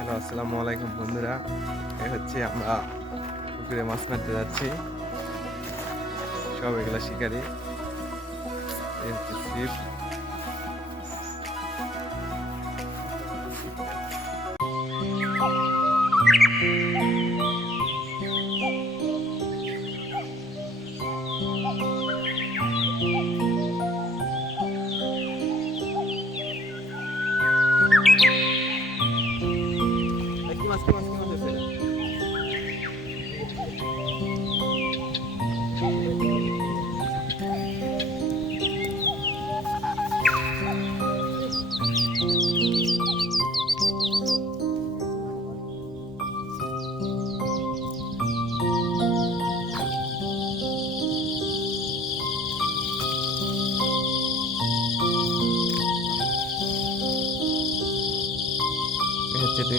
হ্যালো আসসালামু আলাইকুম বন্ধুরা এ হচ্ছে আমরা পুকুরে মাছ মারতে যাচ্ছি সব এগুলো শিকারি Thank you. maske maske maske söyle. হচ্ছে দুই